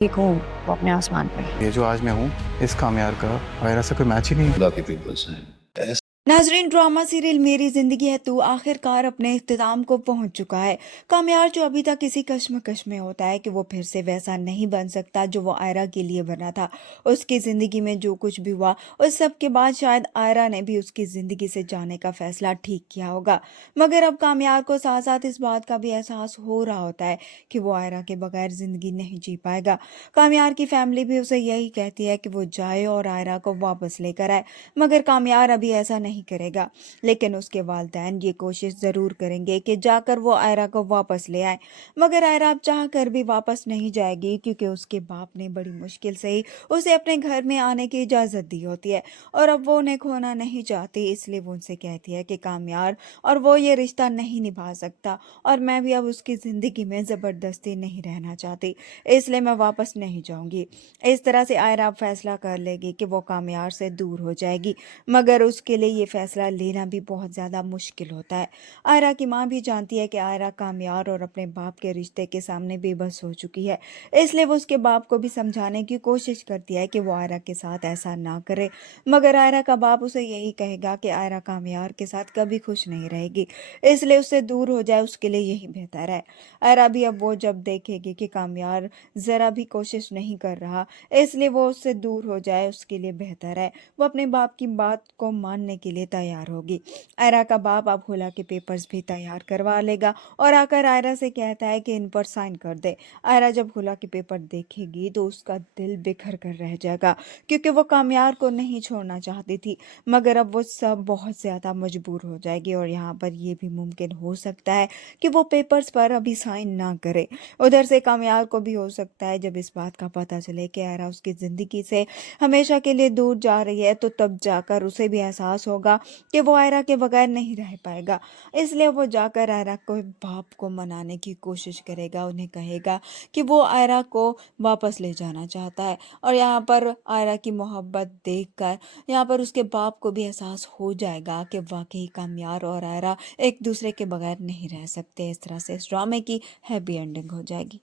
एक हूँ वो अपने आसमान पे। ये जो आज मैं हूँ इस कामयार का वगैरह से कोई मैच ही नहीं। खुदा के पीपल्स हैं। नाजरीन, ड्रामा सीरियल मेरी जिंदगी है तू आखिरकार अपने इख्तिताम को पहुंच चुका है। कामयार जो अभी तक किसी कश्मकश में होता है कि वो फिर से वैसा नहीं बन सकता जो वो आयरा के लिए बना था। उसकी जिंदगी में जो कुछ भी हुआ उस सब के बाद शायद आयरा ने भी उसकी जिंदगी से जाने का फैसला ठीक किया होगा, मगर अब कामयार को साथ साथ इस बात का भी एहसास हो रहा होता है कि वो आयरा के बगैर जिंदगी नहीं जी पाएगा। कामयार की फैमिली भी उसे यही कहती है कि वो जाए और आयरा को वापस लेकर आए, मगर कामयार अभी ऐसा नहीं करेगा। लेकिन उसके वालिदैन ये कोशिश ज़रूर करेंगे कि जाकर वो आयरा को वापस ले आए, मगर आयरा अब चाह कर भी वापस नहीं जाएगी, क्योंकि उसके बाप ने बड़ी मुश्किल से ही उसे अपने घर में आने की इजाज़त दी होती है और अब वो उन्हें खोना नहीं चाहती। इसलिए वो उनसे कहती है कि कामयार और वो ये रिश्ता नहीं निभा सकता और मैं भी अब उसकी ज़िंदगी में ज़बरदस्ती नहीं रहना चाहती, इसलिए मैं वापस नहीं जाऊंगी। इस तरह से आयरा अब फैसला कर लेगी कि वो कामयार से दूर हो जाएगी, मगर उसके लिए ये फैसला लेना भी बहुत ज़्यादा मुश्किल होता है। आयरा की माँ भी जानती है कि आयरा कामयार और अपने बाप के रिश्ते के सामने बेबस हो चुकी है, इसलिए वो उसके बाप को भी समझाने की कोशिश करती है कि वो आयरा के साथ ऐसा ना करे, मगर आयरा का बाप उसे यही कहेगा कि आयरा कामयार के साथ कभी खुश नहीं रहेगी, इसलिए उससे दूर हो जाए उसके लिए यही बेहतर है। आयरा भी अब वो जब देखेगी कि कामयार ज़रा भी कोशिश नहीं कर रहा, इसलिए वो उससे दूर हो जाए उसके लिए बेहतर है। वो अपने बाप की बात को मानने के लिए तैयार होगी। आयरा का बाप अब हुला के पेपर्स भी तैयार करवा लेगा और आकर आयरा से कहता है कि इन पर साइन कर दे। आयरा जब हुला के पेपर देखेगी तो उसका दिल बिखर कर रह जाएगा, क्योंकि वो कामयार को नहीं छोड़ना चाहती थी, मगर अब वो सब बहुत ज़्यादा मजबूर हो जाएगी और यहाँ पर ये भी मुमकिन हो सकता है कि वो पेपर्स पर अभी साइन ना करे। उधर से कामयार को भी हो सकता है जब इस बात का पता चले कि आयरा उसकी ज़िंदगी से हमेशा के लिए दूर जा रही है, तो तब जाकर उसे भी एहसास होगा कि वो आयरा के बगैर नहीं रह पाएगा। इसलिए वो जाकर आयरा को बाप को मनाने की कोशिश करेगा, उन्हें कहेगा कि वो आयरा को वापस ले जाना चाहता है और यहाँ पर आयरा की मोहब्बत देखकर यहाँ पर उसके बाप को भी एहसास हो जाएगा कि वाकई कामयार और आयरा एक दूसरे के बगैर नहीं रह सकते। इस तरह से इस ड्रामे की हैप्पी एंडिंग हो जाएगी।